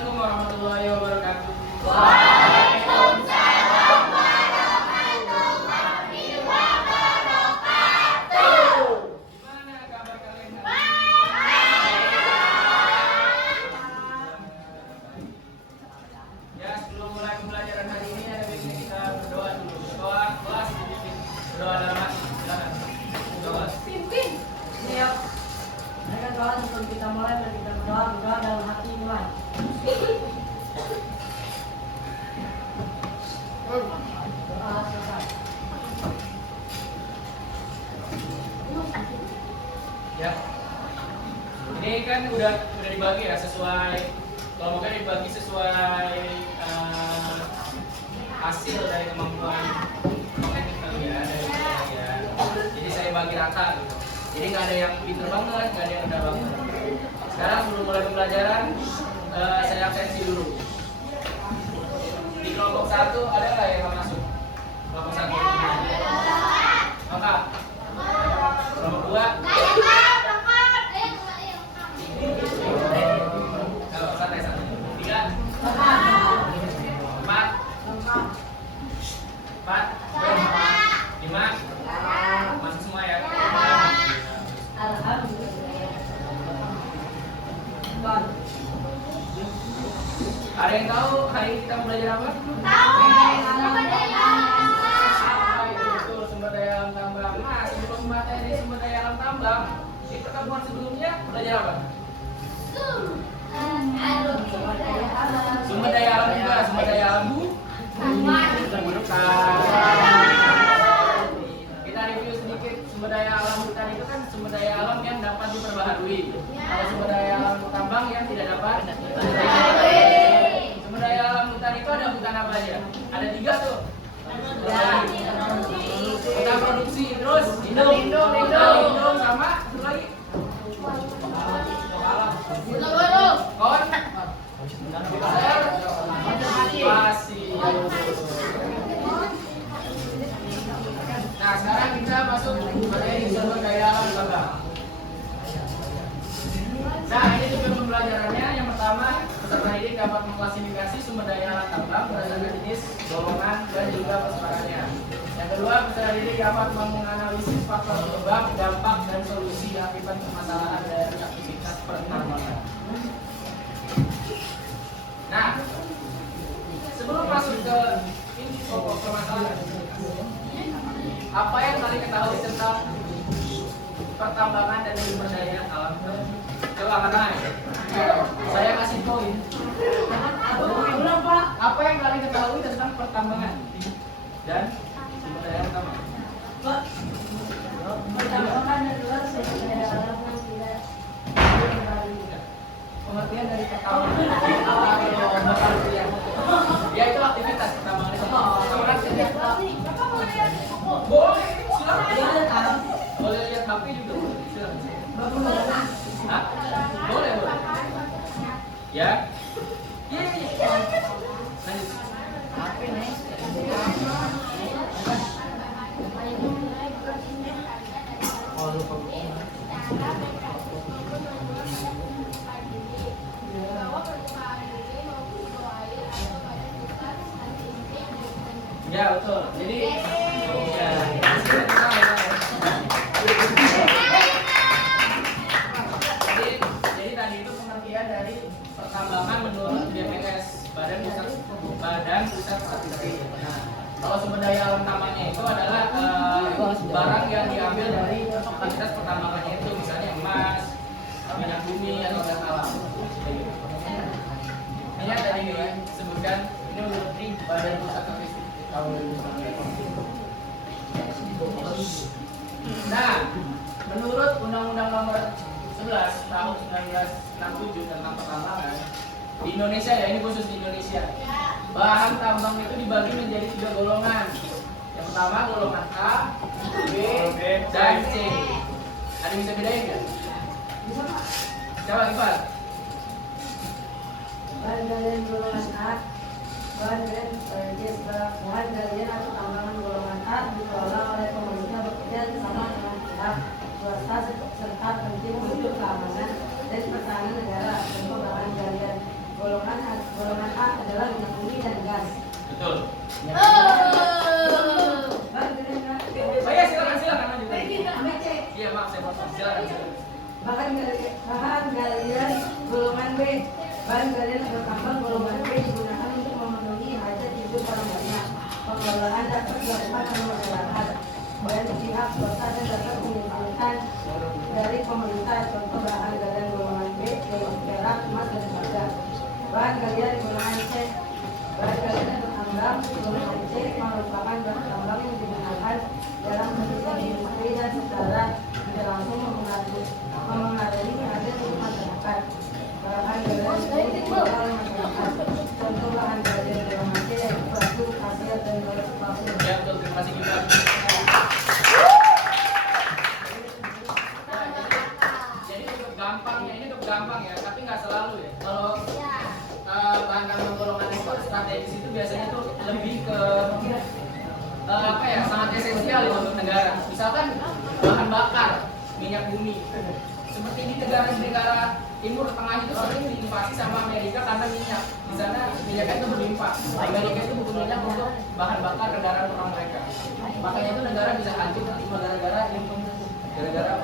Assalamualaikum warahmatullahi wabarakatuh. Waalaikumsalam warahmatullahi wabarakatuh. Gimana kabar kalian hari ini? Ya, sebelum mulai pembelajaran hari ini ada baiknya kita berdoa dulu. Berdoa kelas dipimpin. Berdoa dalam hati. Silakan. Berdoa. Pimpin. Siap. Mereka doa sebelum kita mulai dan kita berdoa dalam hati mulai. Doa selesai. Ya. Ini kan udah dibagi ya sesuai, kalau mungkin dibagi sesuai hasil dari kemampuan kognitif kalian dari kalian. Jadi saya bagi rata gitu. Jadi nggak ada yang pinter banget, nggak ada yang rendah banget. Sekarang sebelum mulai pembelajaran, saya absensi dulu. Di kelompok 1 ada nggak yang nggak masuk? Kelompok 1. Maka kelompok 2. Kalau santai. 3. 4. 5. Masuk semua ya. Ada yang tahu hari ini kita belajar apa? Betul, sumber daya alam tambang. Nah, sebelum materi sumber daya alam tambang, di pertemuan sebelumnya belajar apa? Sumber daya alam juga, sumber daya alam kita review sedikit. Sumber daya alam hutan itu kan sumber daya alam yang dapat diperbaharui. Kalau sumber daya alam tambang yang tidak dapat diperbaharui. Sumber daya alam hutan itu ada hutan apa aja? Ada 3 tuh. Hutan produksi, terus lindung sama satu lagi. Konservasi. Nah, sekarang kita masuk materi sumber daya alam tambang. Nah, ini tujuan pembelajarannya. Yang pertama, peserta didik dapat mengklasifikasi sumber daya alam tambang berdasarkan jenis, golongan, dan juga persebarannya. Yang kedua, peserta didik dapat menganalisis faktor penyebab, dampak, dan solusi akibat permasalahan dari aktivitas pertambangan. Nah, sebelum masuk ke inti pokok permasalahan, apa yang kalian ketahui tentang pertambangan dan sumber daya alam? Coba angkat. Saya kasih poin. Apa yang kalian ketahui tentang pertambangan dan sumber daya alam tambang? Pertambangan adalah sumber daya alam yang tidak Pengertian dari pertambangan. Ya, itu aktivitas pertambangan itu. Boleh, silakan. Boleh lihat HP juga, silakan. Hah? Boleh. Ya. Iya. Lanjut. Ya, betul. Jadi Jadi tadi itu pengertian dari pertambangan menurut BPS, Badan Pusat Statistik. Nah, kalau sumber daya alam tambangnya itu adalah barang yang diambil dari aktivitas pertambangannya itu, misalnya emas, minyak bumi atau gas alam. Ini yang tadi disebutkan, ini menurut Badan Pusat Statistik tahun 2019. Nah, menurut Undang-Undang Nomor 11 tahun 1967 tentang pertambangan di Indonesia, ya ini khusus di Indonesia, bahan tambang itu dibagi menjadi 3 golongan. Yang pertama golongan A, B, dan C. Ada yang bisa bedain nggak? Coba Iqbal. bahan galian golongan A, bahan galian atau tambangan golongan A dikelola oleh pemerintah bekerja sama dengan pihak swasta serta penting untuk keamanan dan pertahanan negara. Contoh bahan galian golongan A Bahan galian golongan B. Bahan galian atau tambang golongan B digunakan untuk memenuhi hajat hidup orang banyak. Pengelolaan dapat dilakukan oleh masyarakat, baik pihak swasta dan dapat mengumpulkan dari pemerintah. Contoh bahan galian golongan B, perak, emas, dan tembaga. Bahan galian golongan C. Bahan galian atau tambang golongan C merupakan bahan tambang yang digunakan dalam kehidupan industri dan secara tidak langsung memengaruhi hajat hidup masyarakat. Bahan galian C digunakan oleh masyarakat. Contoh bahan galian golongan C yaitu batu, pasir, dan pasir. Ya betul, terima kasih juga. Jadi cukup gampang ya, ini cukup gampang ya, tapi nggak selalu ya. Kalau bahan tambang golongan itu strategis itu biasanya tuh lebih ke apa ya, sangat esensial ya untuk negara. Misalkan bahan bakar minyak bumi. Seperti di negara Timur Tengah itu sering diinvasi sama Amerika karena minyak. Di sana minyaknya itu berlimpah. Amerika itu butuh minyak untuk bahan bakar kendaraan perang mereka. Makanya itu negara bisa hancur cuma gara-gara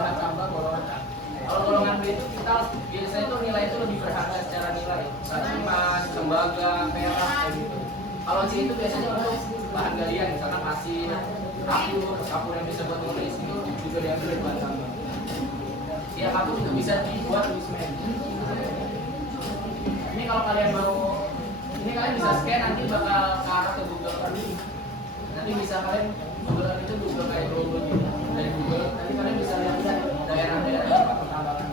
bahan tambang golongan A. Kalau golongan B itu kita biasanya itu nilai itu lebih berharga secara nilai. Misalnya emas, tembaga, perak, kayak gitu. Kalau C itu biasanya untuk bahan galian, misalnya pasir, kapur yang bisa buat tulis itu juga diambil dari bahan tambang. Ya kapur juga bisa dibuat di semen. Ini kalau kalian mau, ini kalian bisa scan nanti bakal ke arah ke Google. Nanti bisa kalian Google itu Google kayak Google gitu. Dari Google nanti kalian bisa lihat daerah-daerah tempat pertambangan.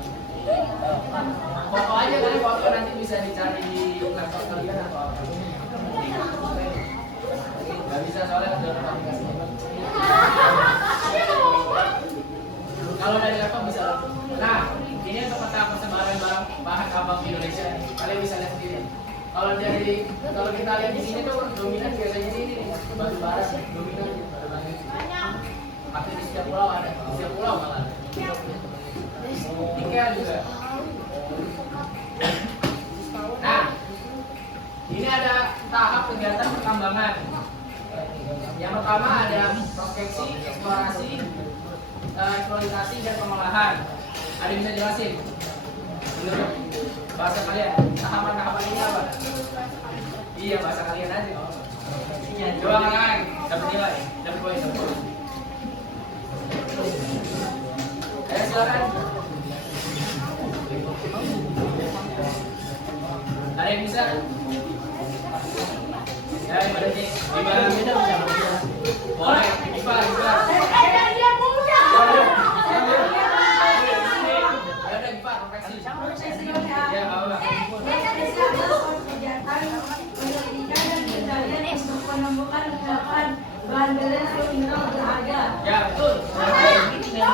Foto aja kalian, foto nanti bisa dicari di laptop kalian atau apa. Gak bisa soalnya ada aplikasinya. Kalau dari laptop bisa. Nah, ini untuk peta persebaran bahan tambang di Indonesia. Kalian bisa lihat sendiri. Kalau kita lihat di sini tuh dominan biasanya ini batu bara dominan pada banyak. Tapi di setiap pulau ada, di setiap pulau malah. Nikel juga. Nah, ini ada tahap kegiatan pertambangan. Yang pertama ada prospeksi, eksplorasi, eksploitasi, dan pengolahan. Ada yang bisa jelasin? Menurut bahasa kalian, tahapan-tahapan ini apa? Iya, bahasa kalian aja. Coba kan, dapat nilai, dapat poin. Ayo silakan. Ada yang bisa? Ya, gimana sih? Gimana? Boleh, bisa. Menemukan endapan bahan galian atau mineral berharga. Ya betul. Ya,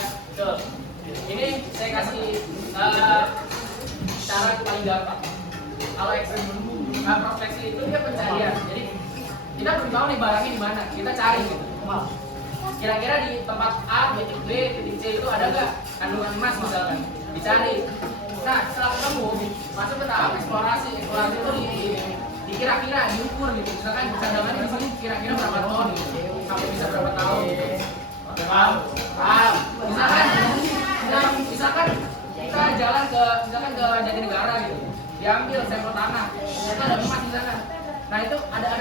betul. Ini saya kasih cara paling gampang. Kalau prospeksi itu dia pencarian. Jadi kita belum tahu nih barangnya di mana, kita cari gitu. Kira-kira di tempat A, titik B, titik C itu ada nggak kandungan emas misalkan? Dicari. Nah, setelah ketemu, masuk ke tahap eksplorasi. Eksplorasi itu dikira-kira, diukur gitu. Misalkan cadangannya di sini kira-kira berapa ton gitu. Sampai bisa berapa tahun gitu. Paham? Paham. Misalkan kita jalan ke Jatinegara gitu. Diambil sampel tanah. Ternyata ada emas di sana. Nah, itu ada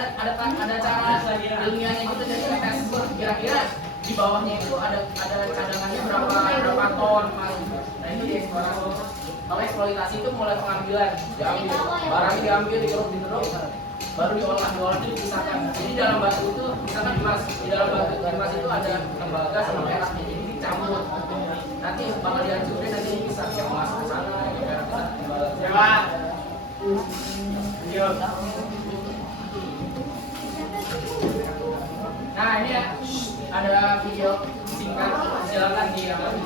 cara ilmiahnya gitu, jadi tes kira-kira di bawahnya itu ada cadangannya berapa ton emas. Nah, itu dieksplorasi. Kalau eksploitasi itu mulai pengambilan, diambil, barang diambil, digeruk, baru diolah itu dipisahkan. Jadi dalam batu itu, misalkan di dalam batu emas itu ada tembaga sama perak, jadi dicampur. Nanti bakal dihancurin, nanti dipisah ke emas ke sana, ke perak ke sana. Nah ini ya, ada video singkat, silakan diamati.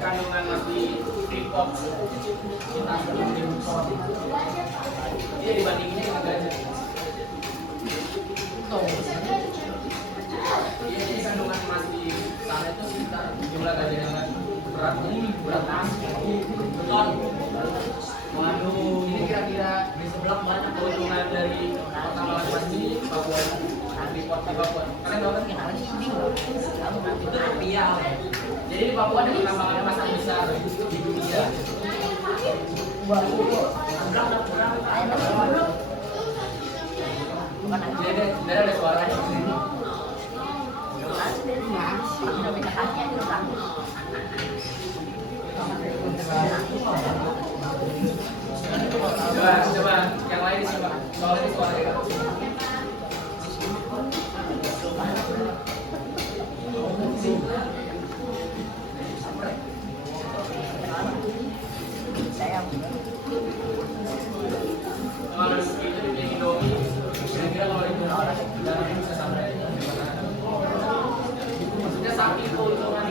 Kandungan masih Freeport kita sebelum diimpor ini dibandinginnya dengan ganja jadi kandungan emas di sana itu sekitar jumlah ganja yang berat ton. Waduh, ini kira-kira di sebelah mana keuntungan dari pertambangan emas di Papua, Freeport di Papua? Kalian tahu kan? Itu rupiah. Jadi di Papua ada pertambangan emas yang besar di dunia. Jadi ada suaranya. Coba, yang lain coba. Soalnya ini suaranya. Kalau itu dibikin Indomie, kira-kira kalau itu dalamnya bisa sampai maksudnya saking keuntungan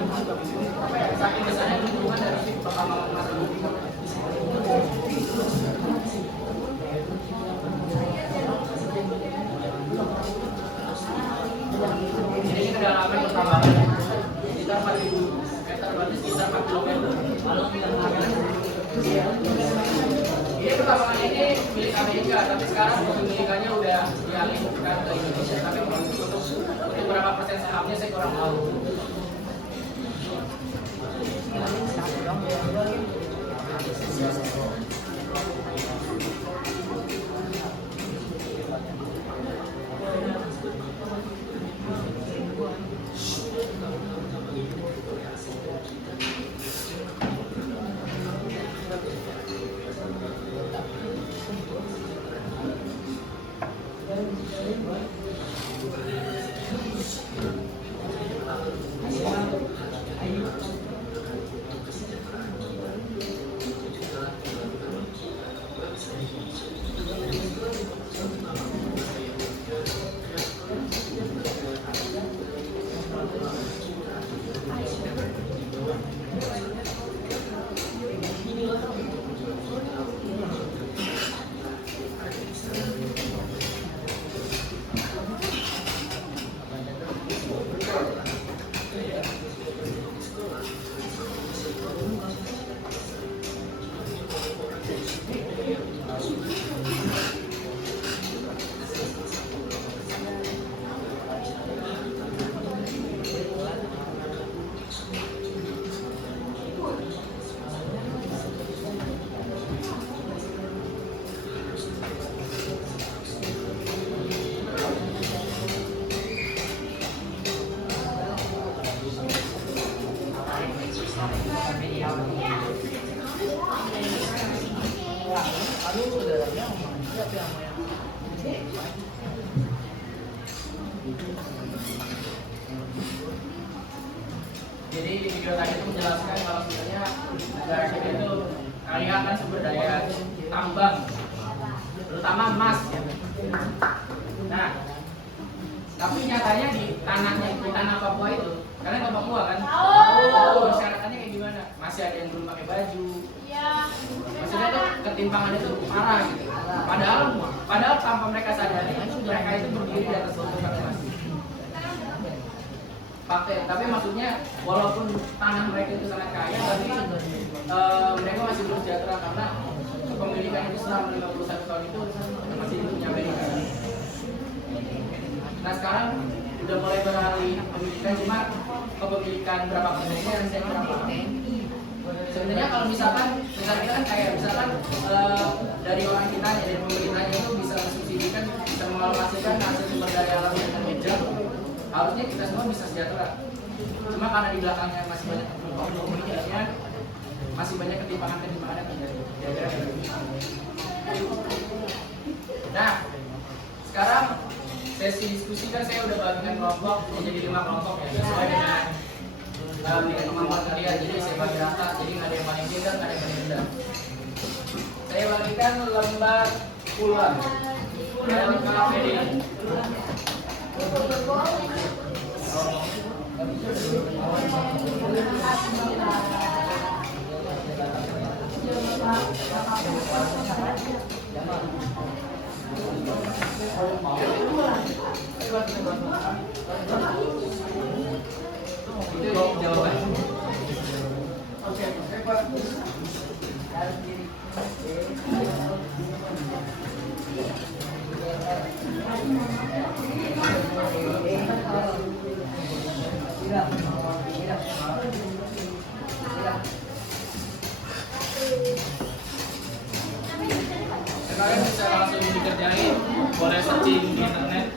apa ya, saking besarnya keuntungan dari pertambangan emas ini. Jadi ini kedalaman pertambangan sekitar 4.000 meter, berarti sekitar 4 kilometer. Ini pertambangan ini milik Amerika, tapi sekarang kepemilikannya udah dialihkan ke Indonesia. Tapi untuk berapa persen sahamnya saya kurang tahu. Jadi di video tadi itu menjelaskan kalau sebenarnya negara kita itu kaya akan sumber daya tambang, terutama emas. Nah, tapi nyatanya di tanah Papua itu, kalian tahu Papua kan? Oh, masyarakatnya kayak gimana? Masih ada yang belum pakai baju. Maksudnya tuh ketimpangan itu parah gitu. Padahal tanpa mereka sadari, mereka itu berdiri di atas tumpukan emas. Tapi maksudnya walaupun tanah mereka itu sangat kaya, tapi mereka masih belum sejahtera karena kepemilikan itu selama 51 tahun itu masih punya Amerika. Nah sekarang udah mulai beralih pemilikan, cuma kepemilikan berapa persennya dan saya berapa. Sebenarnya kalau misalkan kita kan kayak misalkan dari orang kita dari pemerintahnya itu bisa mensubsidikan, bisa mengalokasikan hasil sumber daya alam yang terhijau, harusnya kita semua bisa sejahtera. Cuma karena di belakangnya masih banyak komunikasinya, masih banyak ketimpangan yang terjadi. Nah, sekarang sesi diskusi kan saya udah bagikan kelompok menjadi 5 kelompok ya, sesuai dengan kemampuan kalian. Jadi saya bagi rata, jadi nggak ada yang paling pintar, nggak ada yang paling rendah. Saya bagikan lembar puluhan. Saya lengkap ini. Itu jawaban. Oke, Pak. Kalian bisa langsung dikerjain, boleh searching di internet.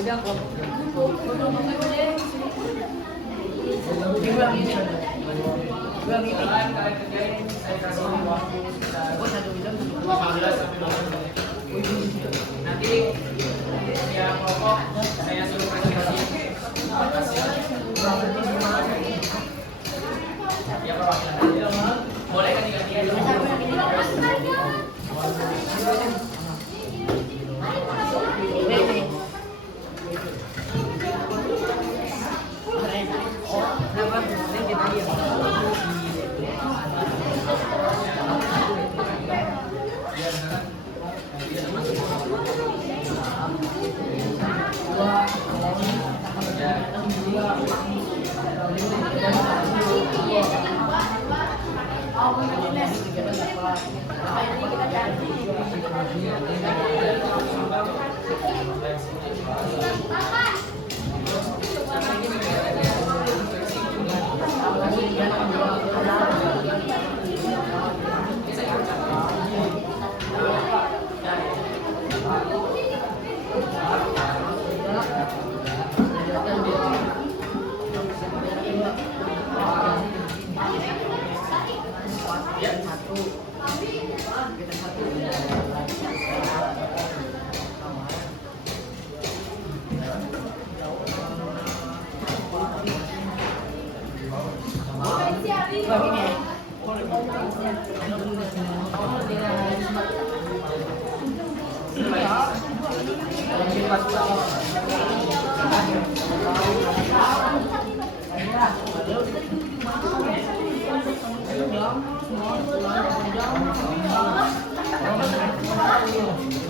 Jangan balik ke bareng. Iya. Kalian kerjain, saya kasih waktu sekitar 15 sampai 20 menit. Nanti ya kelompok saya suruh presentasi ya perwakilan. Boleh kan digantian?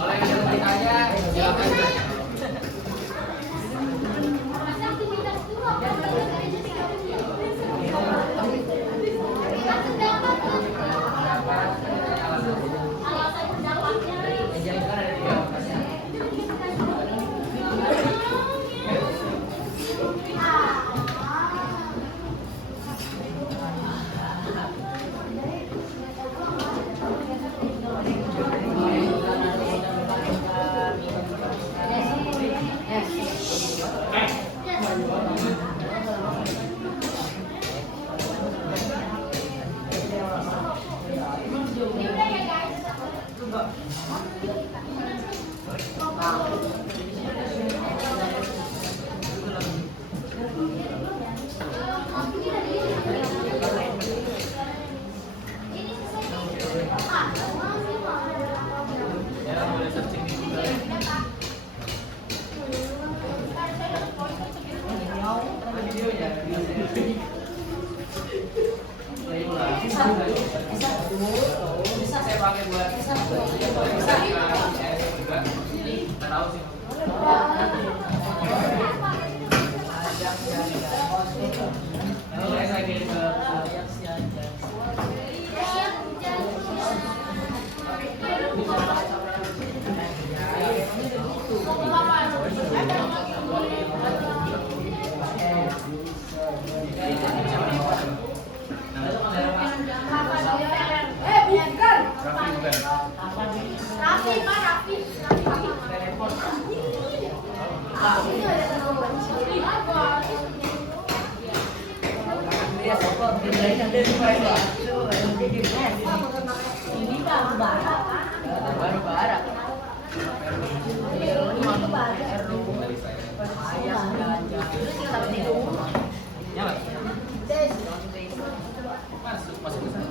Kalau yang ada bertanya, silakan. Ya, boleh searching di Google. videonya. Bisa saya pakai buat bisa juga. Nggak tahu sih. Saya kirim ke masuk ke sana.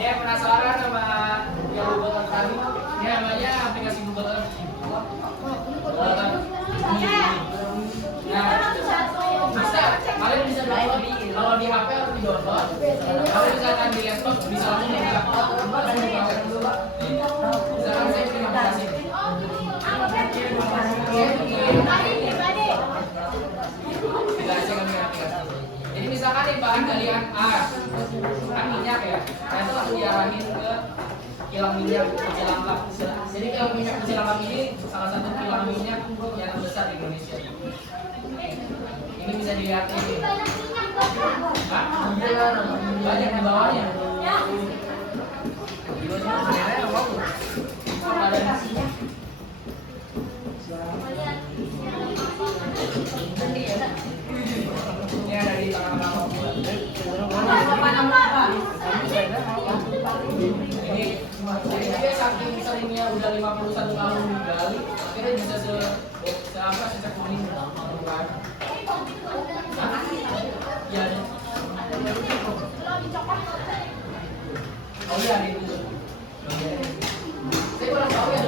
Dia penasaran sama yang Google tadi? Ini namanya aplikasi Google Earth. Nah, bisa, kalian bisa download. Kalau di HP harus di download. Kalau misalkan di laptop bisa langsung di laptop. Misalkan saya bikin aplikasi. Jadi misalkan nih bahan galian A, kan minyak ya, nah itu langsung diarahin ke kilang minyak Cilangkap. Jadi kilang minyak Cilangkap ini salah satu kilang minyak yang terbesar di Indonesia. Ini bisa dilihat ini. Hah? Banyak di bawahnya. Ini ada di tengah-tengah. Ini dia saking seringnya udah 51 tahun digali, akhirnya bisa se-apa kuning. Iya. Oh iya, itu. Saya kurang tahu ya.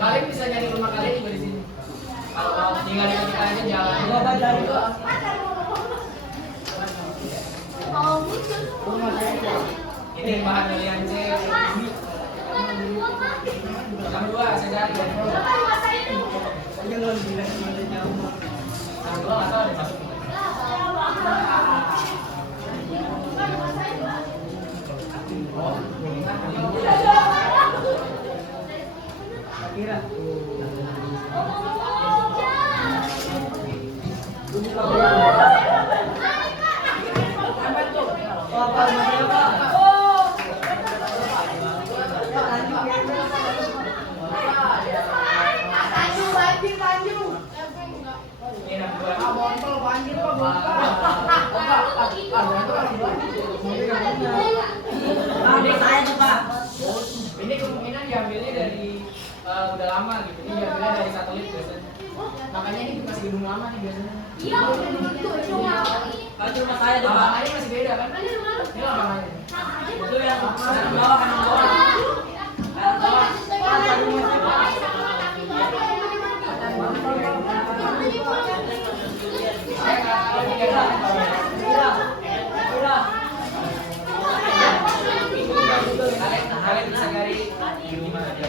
Kalian bisa nyari rumah kalian juga di sini. Kalau tinggal di kita aja jalan. Ini bahan galian C. Yang dua saya cari. Yang dua atau ada masuk. udah lama gitu. Ini diambilnya dari satelit biasanya. Makanya ini masih gedung lama nih biasanya. Iya, betul cuma. Kalau rumah saya tuh lapangannya masih beda kan? Ini lapangannya. Itu yang kanan bawah, kanan bawah. Kanan bawah. Kalian bisa cari gimana aja.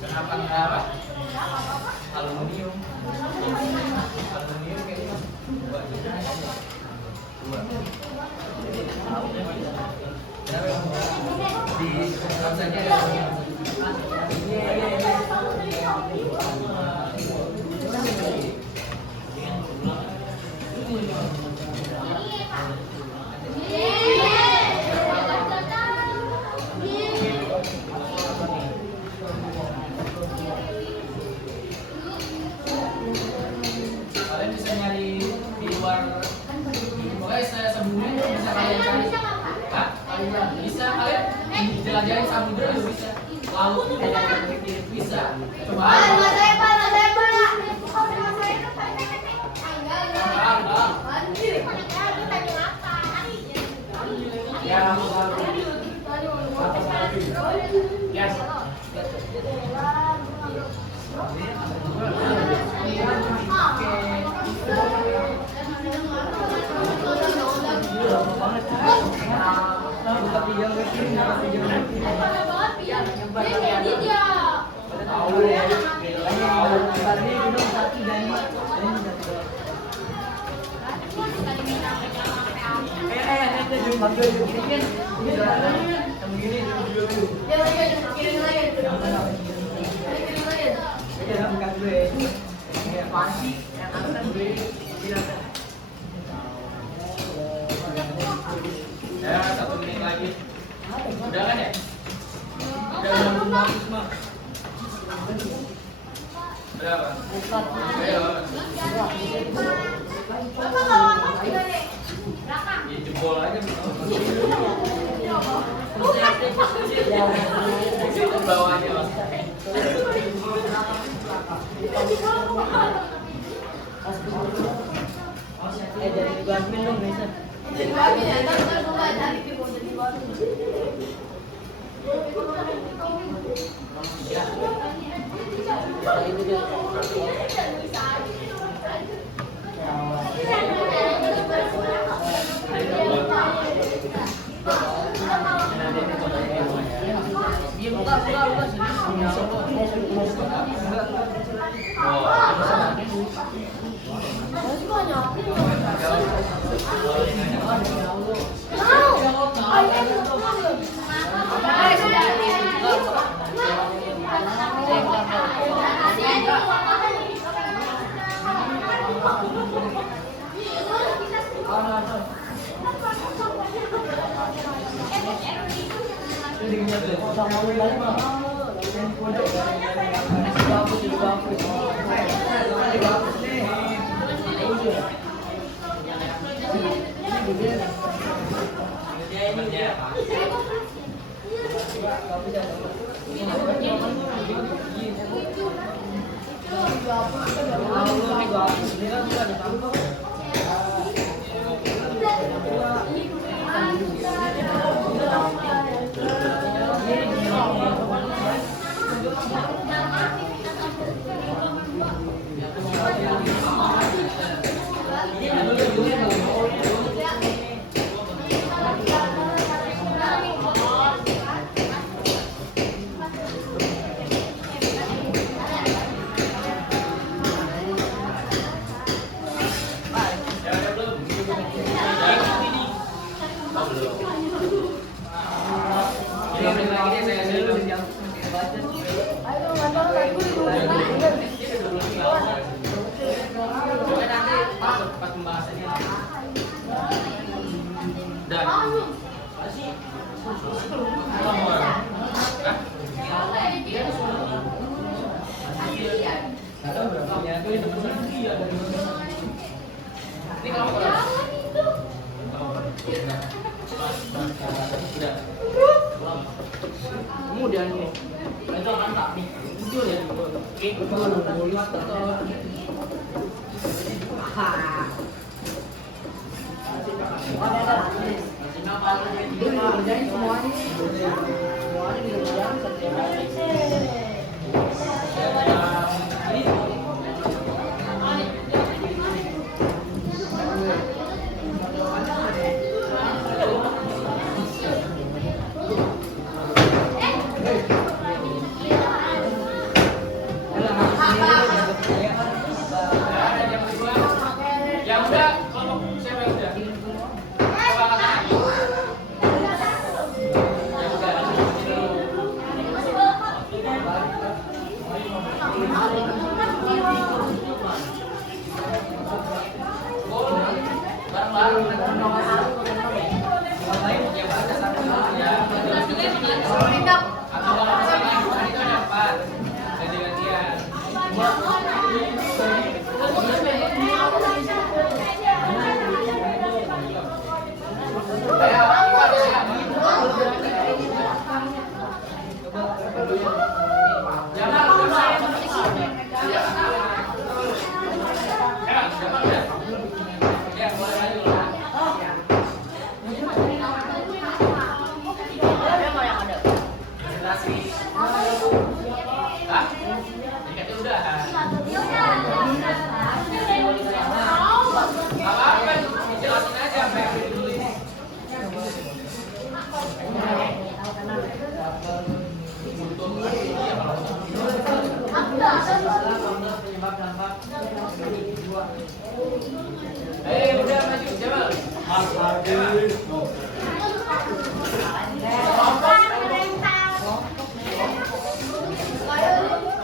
Kenapa enggak apa? Aluminium. Aluminium kayaknya dua. Di website-nya ada aluminium. Kalian bisa nyari di luar, pokoknya sebelumnya bisa kalian cari. Hah? Bisa kalian jelajahin samudra juga bisa. Laut bisa. Coba. Yes. Ya, 1 menit lagi. Udah kan ya? Udah bagus mah. Berapa? Ayo. Ya jebol aja. Itu bawahnya mas. Jadi dibantuin dong bisa. Jadi babi ya, ntar gue gak cari di bawah jadi babi. Iya buka Ikut bola betul. Kerjain semuanya. Semuanya dikerjain setiap hari. Yang udah, kelompok siapa yang udah? Coba angkat tangan. Yang udah, bareng-bareng. Yang lain ya baca satu ya. Atau kalau misalnya itu ada 4. Ganti-gantian. Ayo, ada siapa? Jangan lupa. Ya, jangan ya. Ya, boleh lanjut lah. Presentasi. Hah? Jadi kata udah. Apa-apa, jelasin aja apa yang ditulis. Udah maju, coba. Mas Ardi.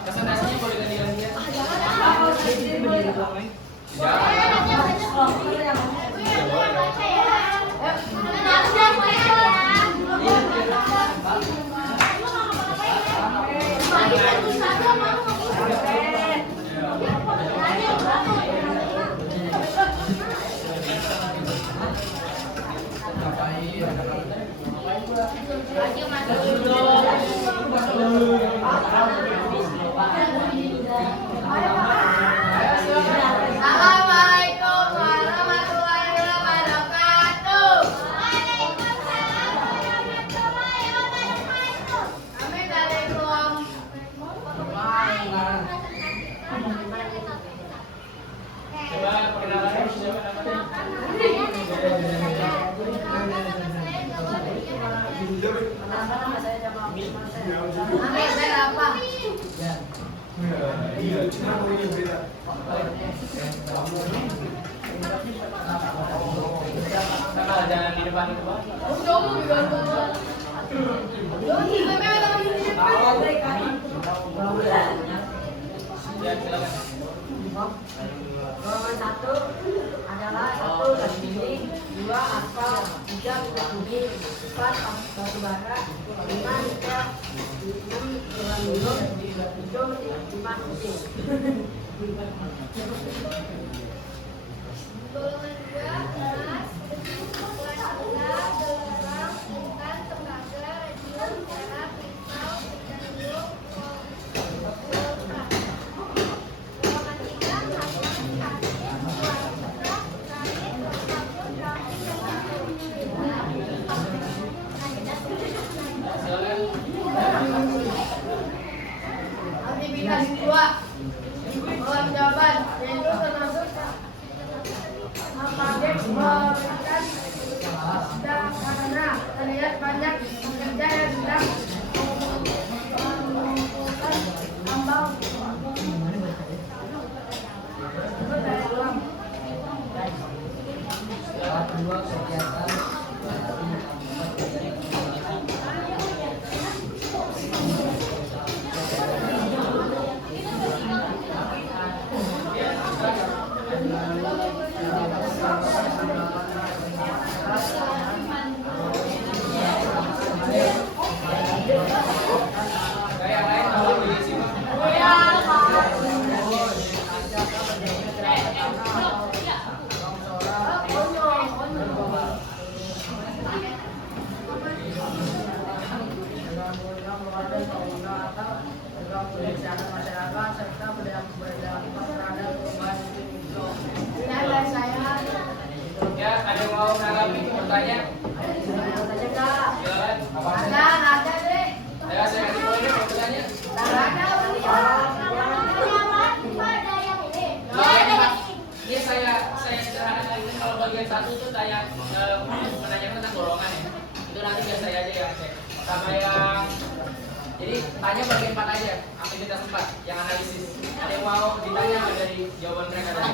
Presentasinya boleh ganti-gantian. Assalamualaikum warahmatullahi wabarakatuh. Kami dari Coba perkenalan siapa namanya? Amin, saya apa? Sama jangan di depan itu, Pak. Kamu juga Ya, silakan. Golongan 1 adalah 1 gas dinding, 2 aspal, 3 minyak bumi, 4 batu bara, 5 nikel, 6 aluminium, 7 5 mesin. golongan 2 emas, waspada, gelerang, intan, tembaga, radium, perak, kristal, titanium, wolfram. Golongan 3 hafan, kasir, warna, kain, sabun, rambut, aktivitas 2 Olah jawaban yaitu termasuk Mabek memberikan sedang karena terlihat banyak pekerja yang sedang mengumpulkan tambang. Itu dari uang. kesehatan masyarakat serta berdampak terhadap perubahan iklim hijau. Dan saya Ya, ada yang mau menanggapi bertanya? tanya Kak. Silakan. Ada deh. Ya, saya kasih poinnya mau bertanya. Ini saya sederhana ini kalau bagian satu itu saya menanyakan tentang golongan ya. Itu nanti biar saya aja yang cek. Sama yang jadi tanya bagian 4 aja, aktivitas 4 yang analisis. Ada yang mau ditanya nggak dari jawaban mereka tadi?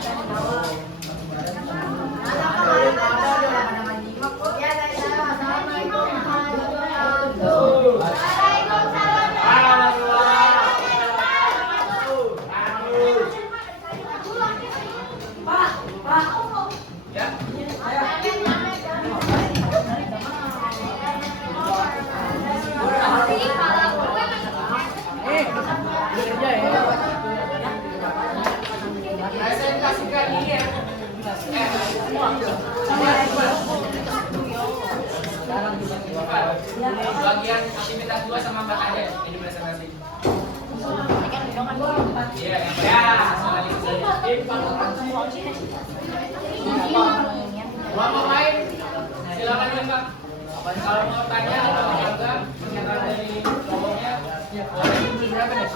Ya. Saya kasihkan ini ya. Bagian aktivitas 2 sama 4 aja ini presentasi. Iya, ya, mau main? Silakan Pak. Kalau mau tanya atau enggak, pernyataan dari kelompoknya, berapa nih?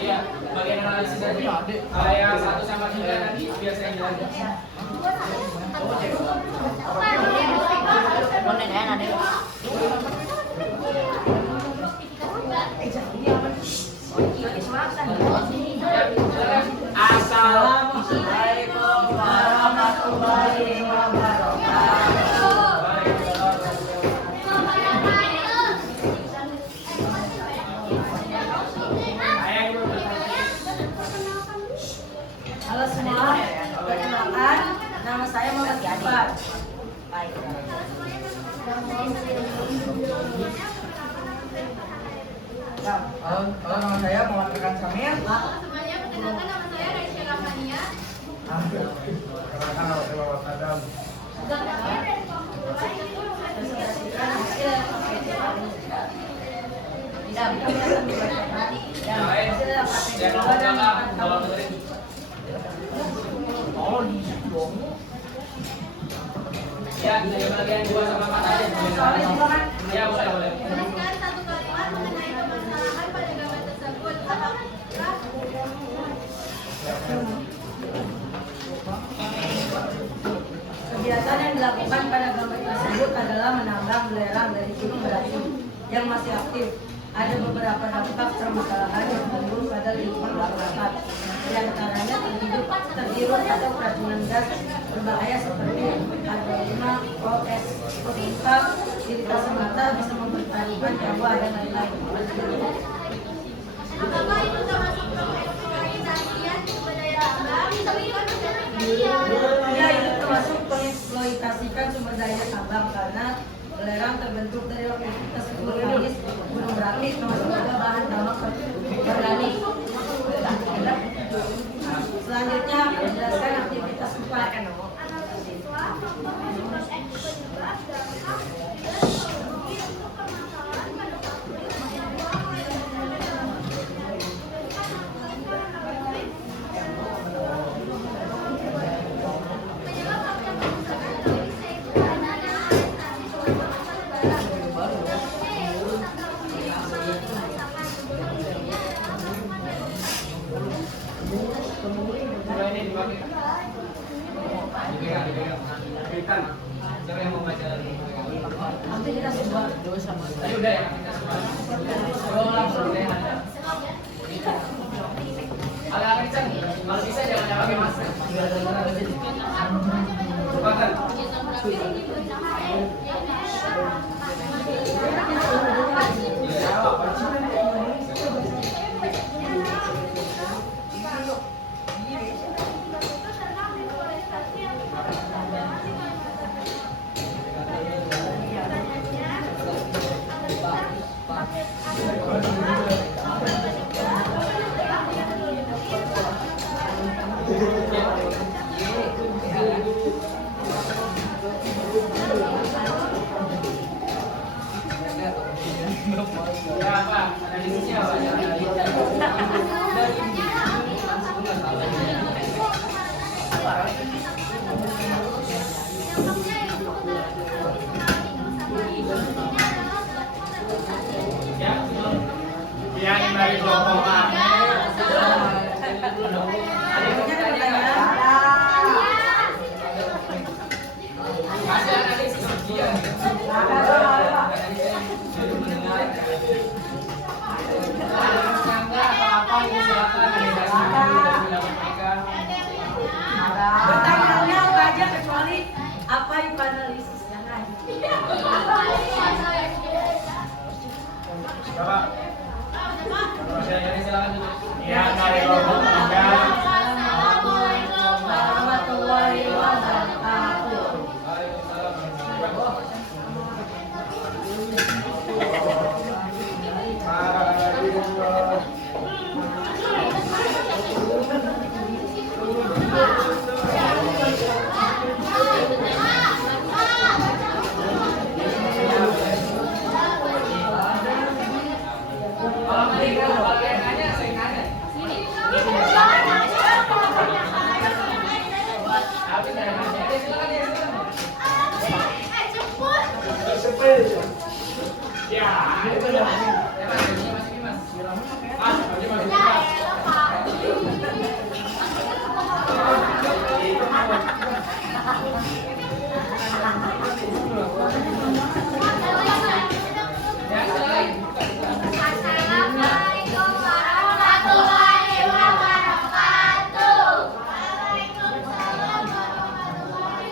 Iya, bagian analisis tadi. Kalau yang 1 sama 3 nanti biar saya jelaskan. Assalamualaikum warahmatullahi wabarakatuh. Halo semua, perkenalkan nama saya Muhammad Gafar. Halo, nama saya Muhammad Rekan Samir. Semuanya, perkenalkan nama saya Raisya Rahmania. Perkenalkan nama saya Muhammad Adam. Presentasikan hasil Ya, dari bagian 2 sama 4 aja. Ya, boleh. Jelaskan satu kalimat mengenai permasalahan pada gambar tersebut. Kegiatan yang dilakukan pada gambar tersebut adalah menambang belerang dari gunung berapi yang masih aktif. Ada beberapa dampak permasalahan yang timbul pada lingkungan masyarakat. Di antaranya terhirup atau keracunan gas berbahaya seperti H2O, OS, O3, iritasi mata bisa mempertaruhkan nyawa dan lain-lain. Apakah itu termasuk pengeksploitasian sumber daya tambang? Ya, itu termasuk mengeksploitasikan sumber daya tambang karena belerang terbentuk dari aktivitas vulkanis gunung berapi termasuk juga bahan tambang organik. Selanjutnya akan dijelaskan aktivitas 4. Mulai ini dipakai. Dipegang. Berikan. Siapa yang mau baca? Aktivitas 2. Tadi udah ya, kita semua. Langsung deh ada. Agak kencang. Kalau bisa jangan pakai masker. Makan. Pertanyaannya apa aja kecuali apa hipanalisis jangan. Bapak. Silakan duduk. Iya, dari kelompok 3. Assalamualaikum warahmatullahi wabarakatuh. Kalau tadi kalau kalian nanya, saya nanya. Tapi saya nanya. Silakan ya, silakan. Ya, itu Ya, Mas, ini masih Mas. Mas, ini masih Ya, silakan. Assalamualaikum warahmatullahi wabarakatuh. Waalaikumsalam warahmatullahi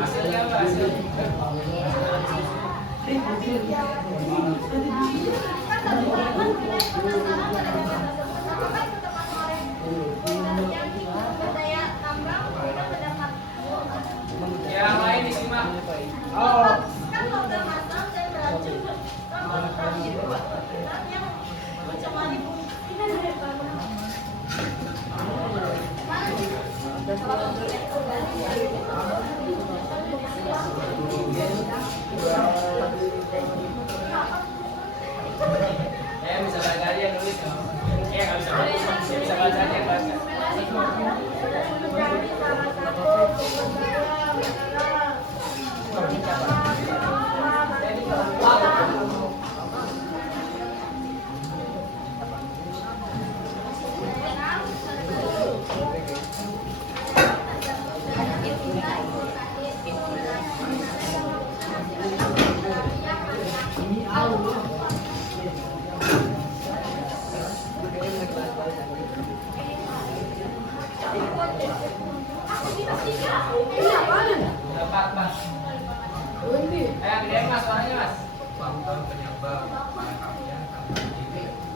Hasilnya apa? Hasilnya. Yang lain disimak. Oh. Ya bisa baca aja yang nulis. Ya nggak bisa baca. Ya bisa baca aja yang baca. Dapat Mas. Gedein Mas, suaranya Mas. Faktor penyebab paramnya.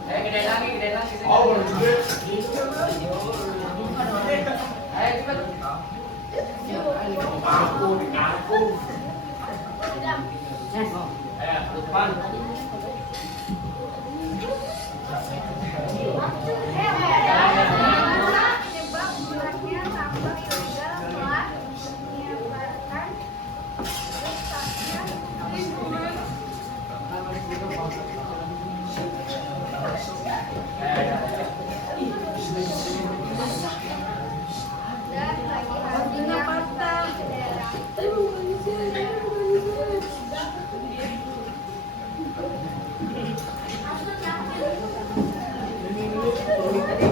Gedein lagi, gedein lagi. Oh, gede. Ayo cepet. Aku di kampung. Ayo, depan. Penyebab bulatnya sampah ilegal telah menyebarkan rusaknya lingkungan. Dan bagi hati yang kembali ke daerah. Tadi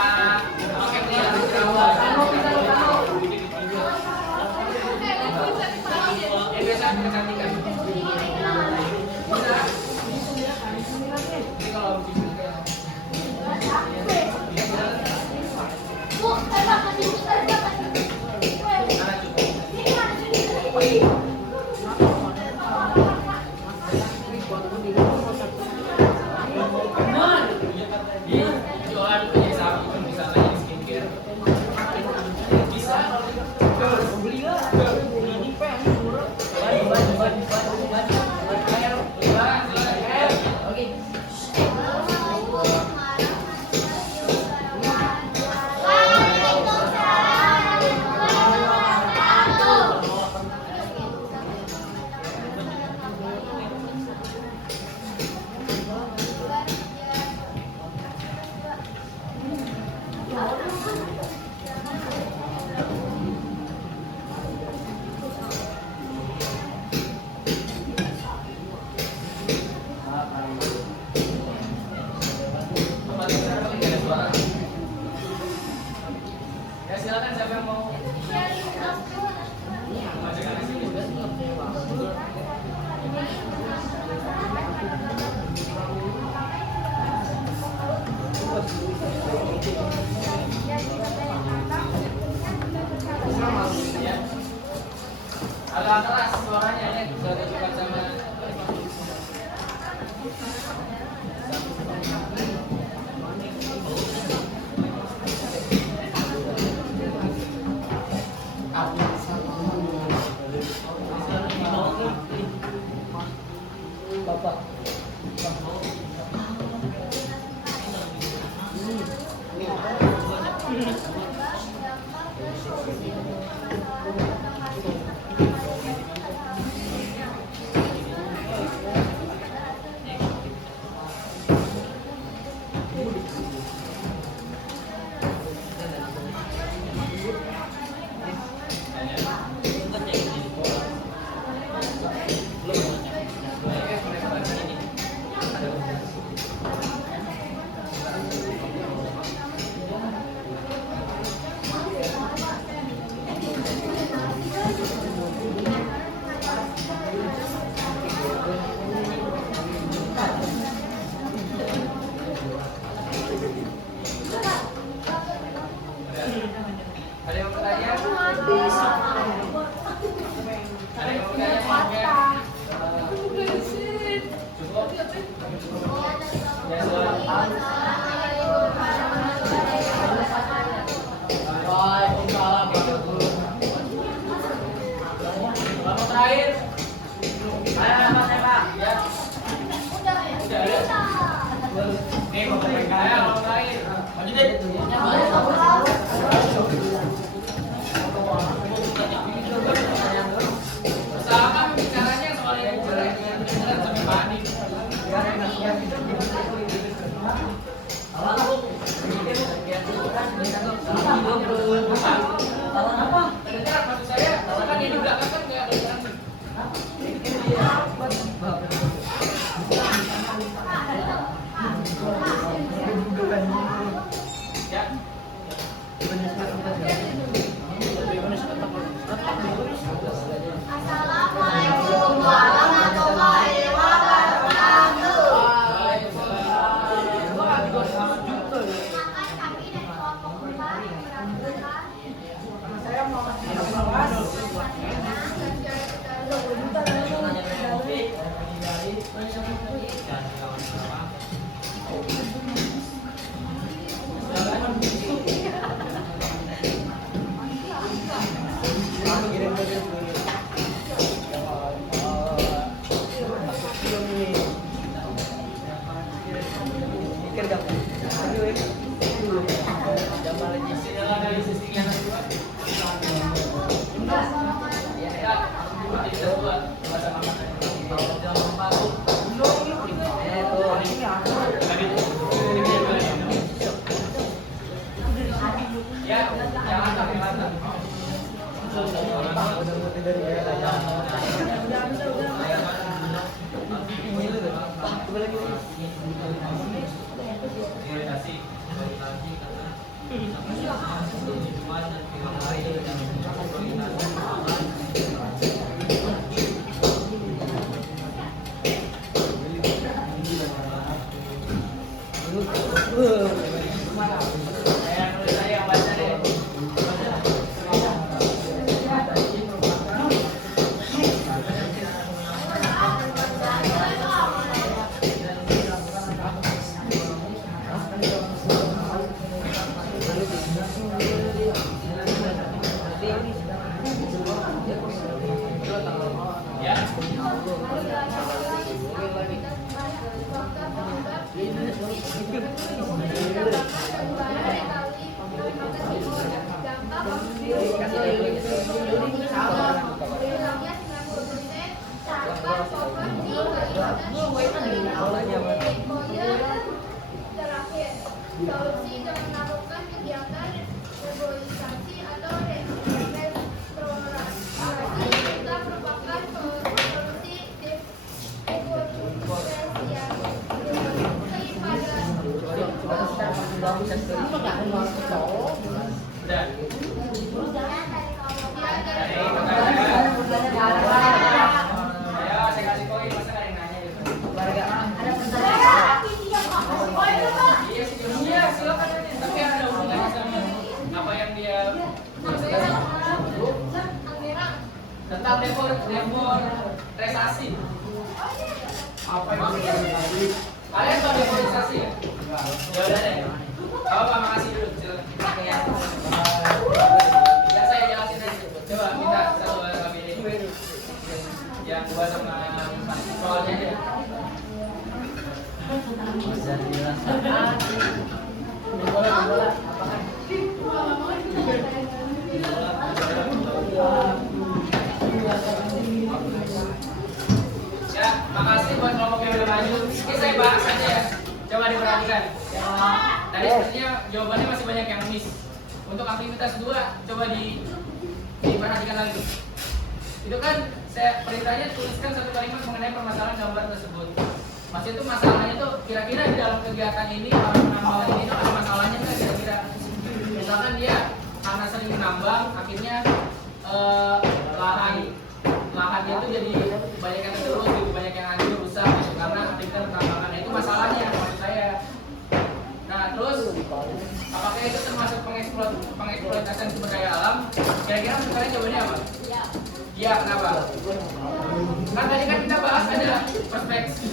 bisa pakai pelihara jerawat. Biasa kecantikan. Bisa. Ini kalau Bu, saya kasih saya kasih. mana cukup. Jualan punya sapi kan bisa lagi skincare. Bisa. Beli lah. Ini pen. Oke. Ya silakan siapa yang mau majukan di sini. Ya. Agak keras suaranya ya, bisa dicoba sama Bapak. Ada yang mau bertanya? Ada yang mau bertanya? Cukup? Ya, silakan. Waalaikumsalam. Selamat terakhir. Ayo, nama saya Pak. Ya. Udah ya. Nih, mau PK ya, mau terakhir. Maju deh. Usahakan bicaranya soal yang beneran sampai panik. Apa? Kedengeran maksud saya, kan yang di belakang kan nggak kedengeran. Ya. Assalamualaikum warahmatullahi wabarakatuh. Makan kami dari kelompok 4 Saya mau kasih informasi. Ya, jangan sampai mata. Terima kasih. Saya nulis saya yang baca deh. Ya. Terakhir, solusi dengan melakukan kegiatan reboisasi atau restorasi juga merupakan solusi deforestasi yang dilakukan pada Udah. Ayo, saya kasih koin, masa nggak ada yang nanya gitu? Iya sih, iya silakan aja. Tapi ada hubungannya sama apa yang dia tentang deforestasi. Apa yang dia tadi? Kalian tahu deforestasi ya? Ya udah deh. Apa makasih dulu, silakan. Ya saya jelasin aja. Coba minta satu kami ini. Yang dua sama soalnya aja. Bisa dijelaskan. Ya, makasih buat kelompok yang udah maju. Ini saya bahas aja ya. Coba diperhatikan. Tadi sebenarnya jawabannya masih banyak yang miss. Untuk aktivitas 2, coba diperhatikan lagi. Itu kan saya perintahnya tuliskan satu kalimat mengenai permasalahan gambar tersebut. Maksudnya itu masalahnya tuh kira-kira di dalam kegiatan ini kalau menambang ini tuh ada masalahnya nggak kira-kira? Misalkan dia karena sering menambang, akhirnya lahannya tuh jadi banyak yang terus, gitu, banyak yang hancur, rusak gitu, karena aktivitas penambangan. Nah, itu masalahnya maksud saya. Nah terus apakah itu termasuk pengeksploitasian sumber daya alam? Kira-kira menurut kalian jawabannya apa? Iya, kenapa? Kan tadi kan kita bahas ada prospeksi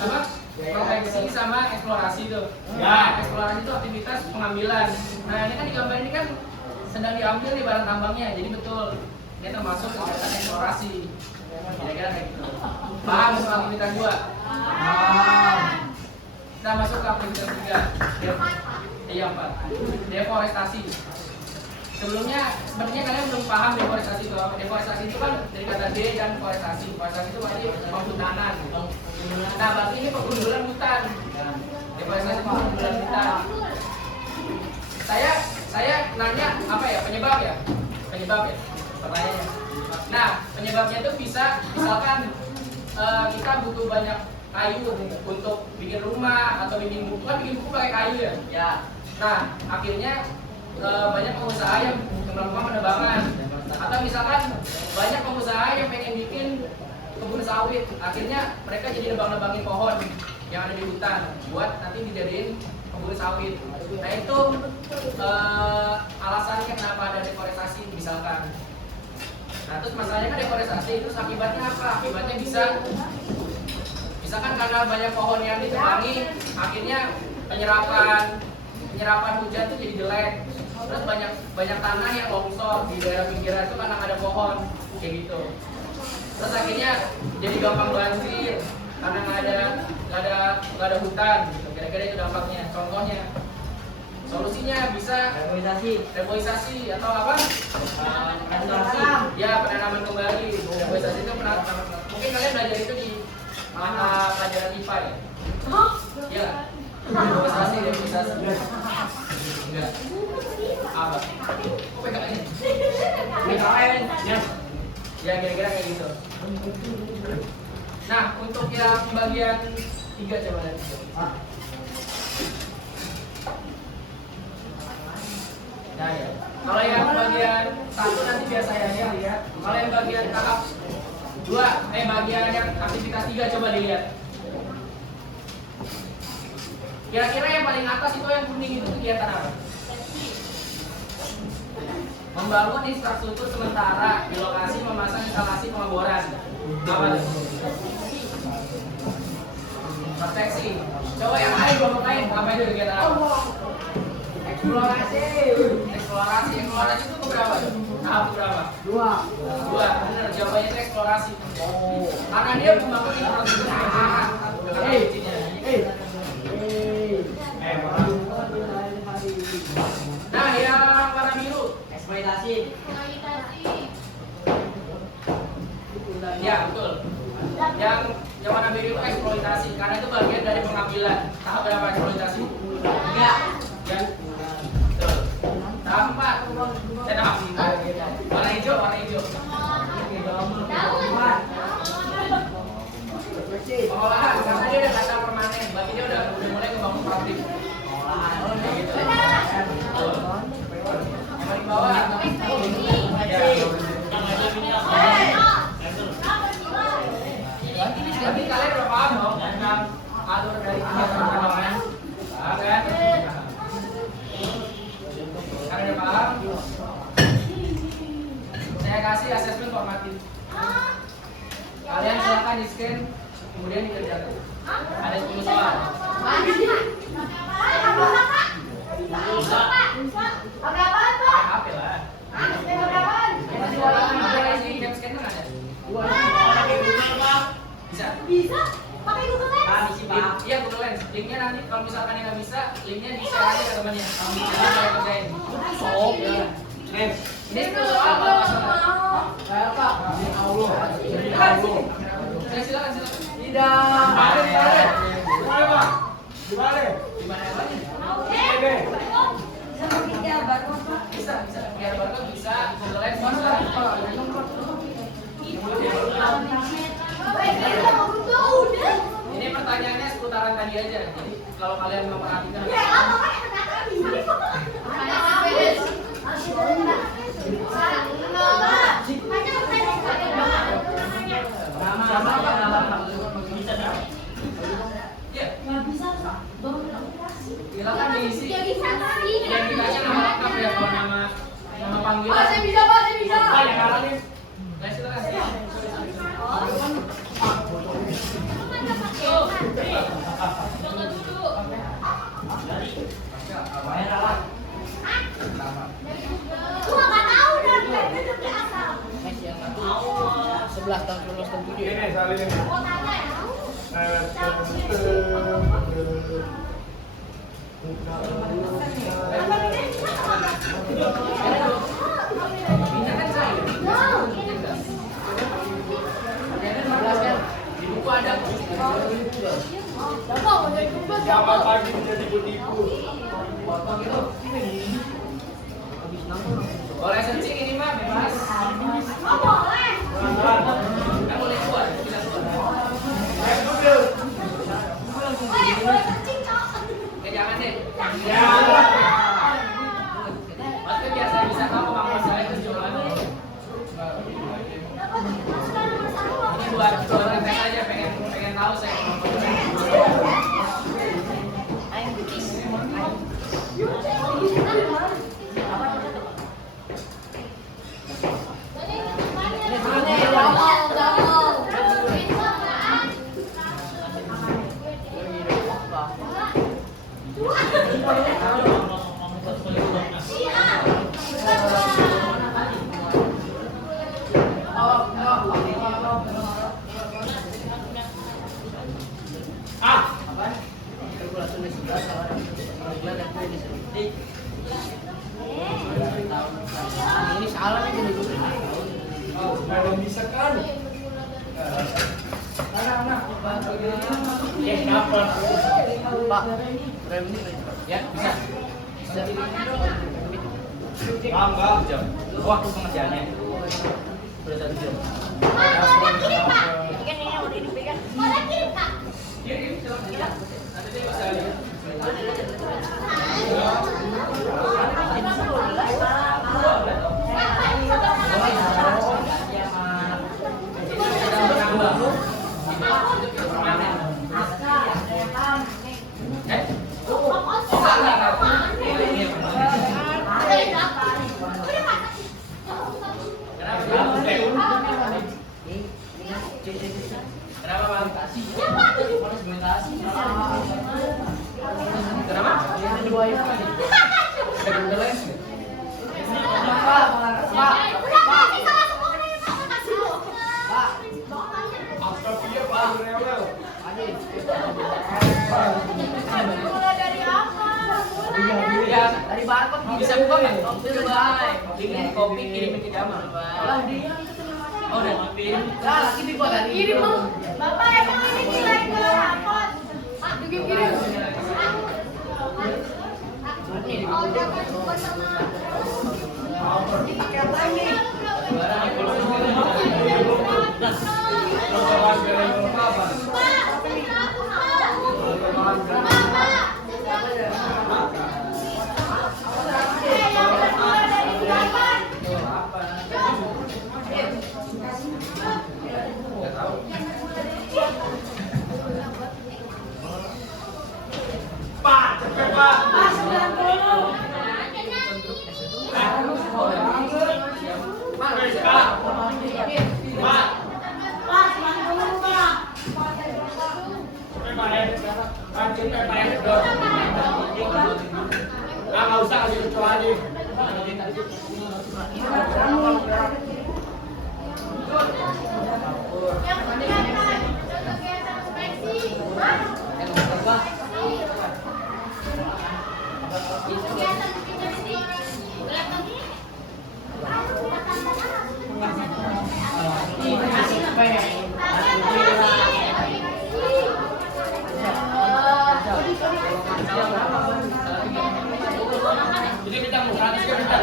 sama eksplorasi itu. Ya, eksplorasi itu aktivitas pengambilan. Nah ini kan di gambar ini kan sedang diambil di barang tambangnya, jadi betul dia termasuk kegiatan eksplorasi. Kira-kira kayak gitu. Paham soal aktivitas 2? Kita masuk ke aktivitas 3. Iya 4. Deforestasi. Sebelumnya sepertinya kalian belum paham deforestasi itu apa. Deforestasi itu kan dari kata de dan forestasi. Forestasi itu berarti penghutanan. Nah berarti ini penggundulan hutan. Deforestasi penggundulan hutan. Saya nanya apa ya, penyebab ya? Penyebab ya pertanyaannya. Nah penyebabnya itu bisa misalkan kita butuh banyak kayu untuk bikin rumah atau bikin buku, kan bikin buku pakai kayu ya? Ya. Nah akhirnya banyak pengusaha yang melakukan penebangan, atau misalkan banyak pengusaha yang pengen bikin kebun sawit, akhirnya mereka jadi nebang-nebangin pohon yang ada di hutan buat nanti dijadiin kebun sawit. Nah itu alasannya kenapa ada deforestasi misalkan. Nah terus masalahnya kan deforestasi, terus akibatnya apa? Akibatnya bisa misalkan karena banyak pohon yang ditebangi, akhirnya penyerapan hujan itu jadi jelek. Terus banyak tanah yang longsor di daerah pinggiran itu karena ada pohon kayak gitu. Terus akhirnya jadi gampang banjir karena nggak ada hutan gitu. Kira-kira itu dampaknya. Contohnya, solusinya bisa reboisasi atau apa? Penanaman kembali. Reboisasi itu penanaman. Mungkin kalian belajar itu di mata pelajaran IPA ya? Iya. Reboisasi. Enggak. Apa? Kok PKN? PKN ya. Ya kira-kira kayak gitu. Nah, untuk yang bagian 3 coba lihat. Nah ya. Kalau yang bagian 1 nanti biar saya aja lihat. Kalau yang bagian tahap 2, bagian yang aktivitas 3 coba dilihat. Kira-kira yang paling atas itu yang kuning itu kegiatan apa? Membangun infrastruktur sementara di lokasi memasang instalasi pengeboran. Apa itu? Proteksi. Coba yang lain, kelompok lain, apa itu kegiatan apa? Eksplorasi. Eksplorasi. Eksplorasi itu keberapa? Tahap keberapa? 2. Dua. Benar, jawabannya itu eksplorasi. Karena dia membangun infrastruktur sementara. Nah, yang warna biru. Eksploitasi. Ya, betul. Yang warna biru itu eksploitasi karena itu bagian dari pengambilan. Tahap berapa eksploitasi? 3. Ya. Betul. Tahap 4. Tahap 5. Warna hijau, warna hijau. Pengolahan, karena dia udah kata permanen, berarti dia udah mulai ngebangun pabrik. Kayak gitu. Betul. Yang paling bawah. Ya. Tapi kalian udah paham dong tentang alur dari kegiatan paham kan? Kalian udah paham? Saya kasih asesmen formatif. Kalian silakan di scan kemudian dikerjakan. Ada 10 soal. HP lah. Nanti orang ada isi jam scanner ada. Bisa. Pakai Google Lens. Iya, Google Lens. Linknya nanti kalau misalkan yang nggak bisa, linknya di share aja ke temannya. Kalau misalnya saya kerjain. Ini 10 soal kalau masalah. Silakan. Tidak. Gimana apanya? Seperti jabat, Pak. Bisa. Biar barcode bisa, Google Lens bisa. Ini pertanyaannya seputaran tadi aja. Jadi kalau kalian memperhatikan. Ya. Silakan diisi. Identitasnya nama lengkap ya, kalau nama panggilan. Saya bisa, Pak, saya bisa. Yang ngalamin. Nah, silakan. Sebelas tahun 1967. Ini salin ini. Kan saya. Di buku ada. Siapa pagi menjadi tipu-tipu? Boleh searching ini mah bebas. Kan boleh keluar, bisa keluar. Oke, jangan deh. Maksudnya biar saya bisa tahu kemampuan saya itu jualan. Ini buat ngetes aja, pengen tahu saya kemampuan saya. Ini salah nih gini. Belum bisa kan? Kenapa? Pak, ya bisa. Enggak. Jam. Waktu pengerjaannya sudah 1 jam. Kirim, silakan. Nanti dia bisa lihat. Udah les nih. Astagfirullah, Pak rewel. Mulai dari apa? Ya, dari barcode bisa buka nggak? Coba. Ini kopi kirimin ke Jamal. Oh, udah kirim. Lagi dibuat dari. Kirim mau. Bapak emang ini nilai ke rapot? Kirim. Oh, jangan lupa sama. Pak, cepet Pak. Nggak usah kasih kecoa aja. Yang kegiatan, kegiatan inspeksi. Kegiatan inspeksi. Jadi kita mau 100 kan kita.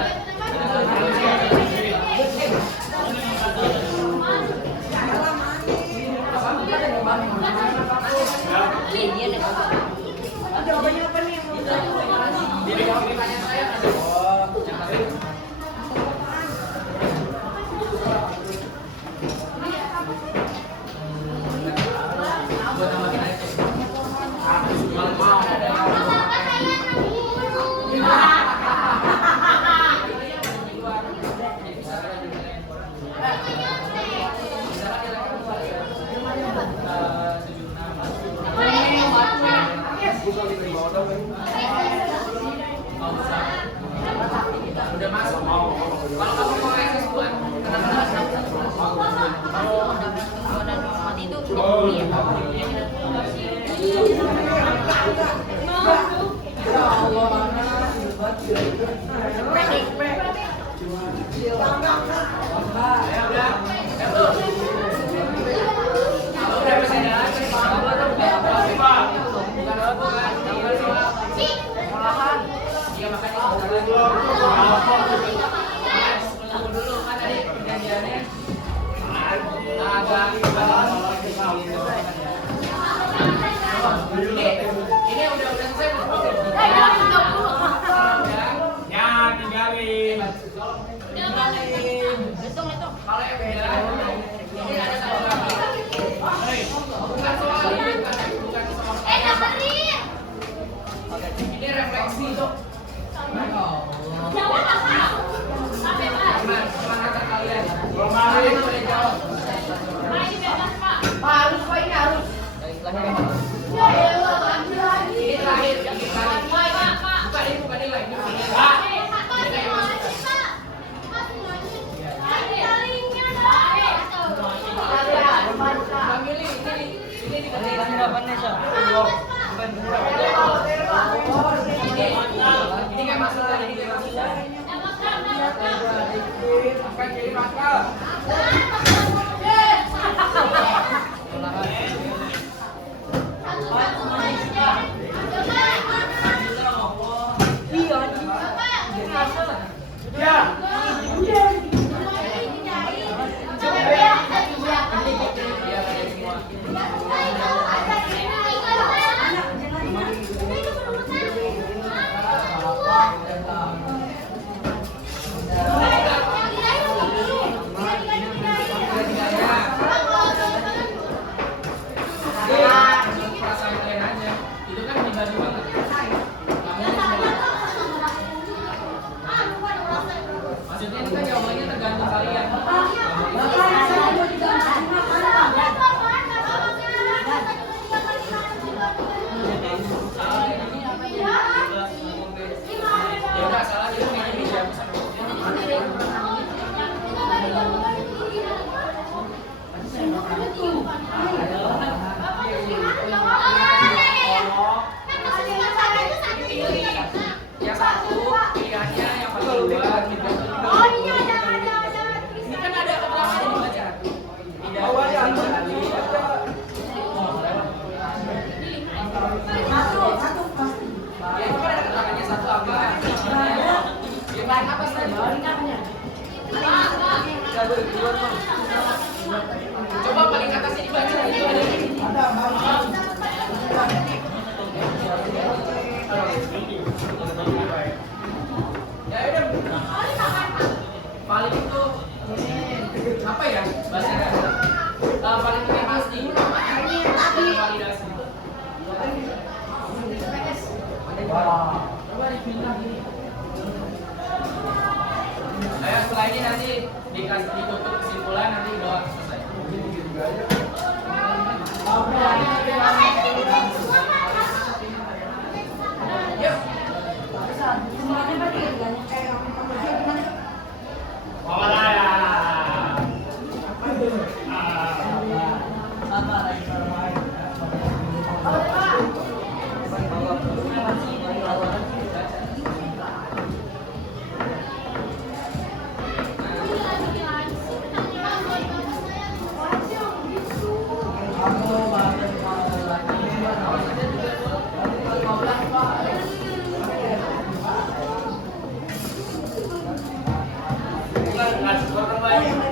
Udah masuk. Kalau kamu mau eksis buat ini udah selesai. Ya, tinggalin. Kalau yang beda, ini ada satu lagi. Bukan soal ini, bukan soal. Dengerin. Ini refleksi tuh. Jawab apa? Sampai Pak. Gimana kalian? Mari. Kalian boleh jawab. Pak, ini bebas, Pak. Harus Pak, ini harus. Ya elah, ambil lagi. Ini terakhir, yang ini terakhir. Pak. Bukan nilai. Pak, masih lanjut, Pak. Masih lanjut. Ini linknya, Pak. Ini diketik Vanessa. Ini kayak masukan, ini kayak masukan. Bukan jadi makal. Ya. biasa. Ayo setelah ini nanti ditutup kesimpulan, nanti doa selesai. Yuk. Semuanya berarti kan kayak kamu gimana? Mamalaya.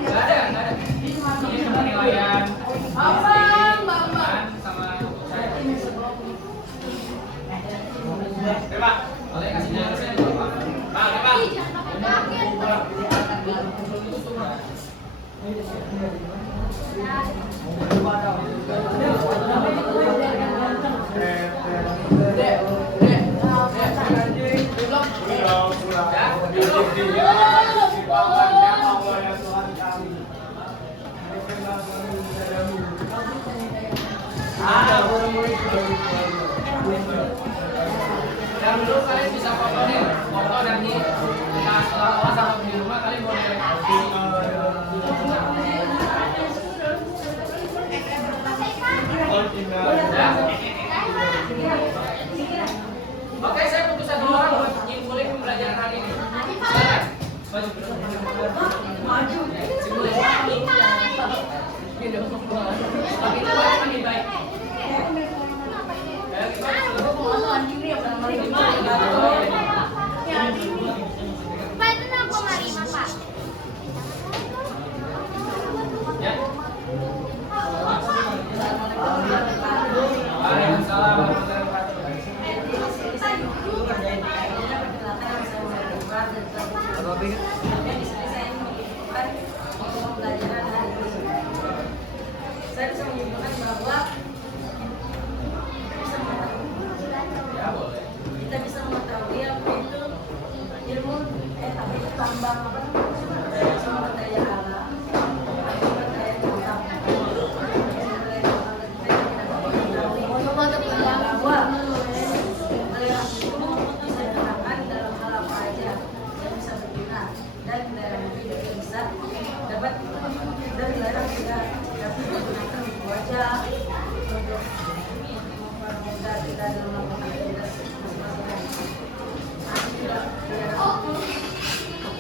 Nggak ada. Ini cuma penilaian. Sama saya. Coba. Boleh kasih jelasin dulu, Pak. Pak, coba. Dan dulu kalian bisa foto nih, foto nanti setelah kelas atau di rumah kalian boleh Oke, saya butuh satu orang buat nyimpulin pembelajaran hari ini. Silakan. Maju. Itu lebih baik. Pak, itu nama Marima, Pak. Ya. Waalaikumsalam warahmatullahi Saya bisa menyimpulkan bahwa Ya, boleh. kita bisa mengetahui apa itu ilmu tapi itu tambang apa sumber daya alam sumber daya alam bahwa daerah itu bisa digunakan dalam hal apa aja yang bisa berguna dan daerah itu juga bisa dapat dan daerah juga dapat digunakan untuk wajah untuk mempermudah kita dalam melakukan aktivitas masing-masing.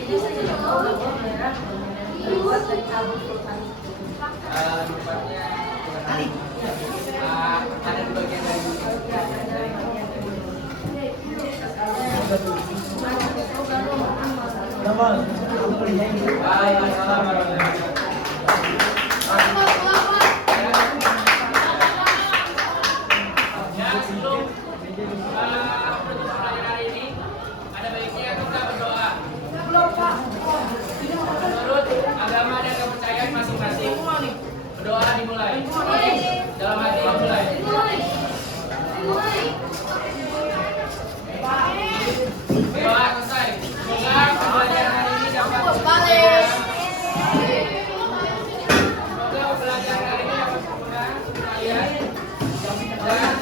Ini saja yang bahwa daerah terbuat dari abu vulkanik. Tempatnya ada di bagian dari Waalaikumsalam warahmatullahi Ya, sebelum menutup pelajaran hari ini, ada baiknya kita berdoa. Menurut agama dan kepercayaan masing-masing, berdoa dimulai. Dalam hati dimulai. Doa selesai. Semoga pembelajaran hari ini dapat berguna. Semoga pembelajaran hari ini dapat berguna untuk kalian. Dan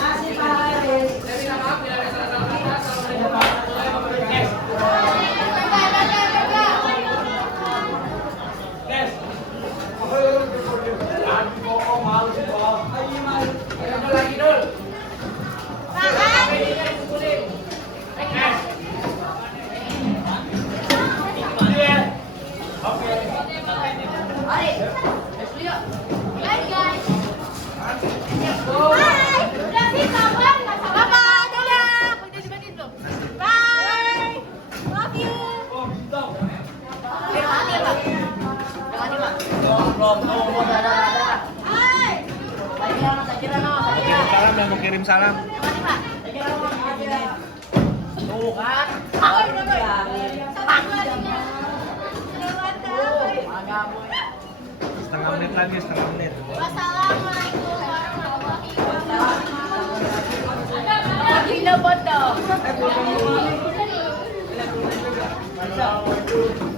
saya minta maaf bila ada salah-salah kata. Assalamualaikum warahmatullahi wabarakatuh. Lagi dul. Hai guys. Hai. Udah sih kabar enggak sabar. Bye. Dadah. Udah dibatin belum? Bye. Love you. Jangan ya, Pak. Jangan ya, Pak. Belum, ada. Hai. Saya kira no. Salam dan mau kirim salam. Jangan ya, Pak. Saya kira no. Tuh kan. Aku udah Satu lagi. Setengah menit lagi, setengah menit. Wassalamualaikum warahmatullahi wabarakatuh. video foto. Ay, bukan mo mami. Wala.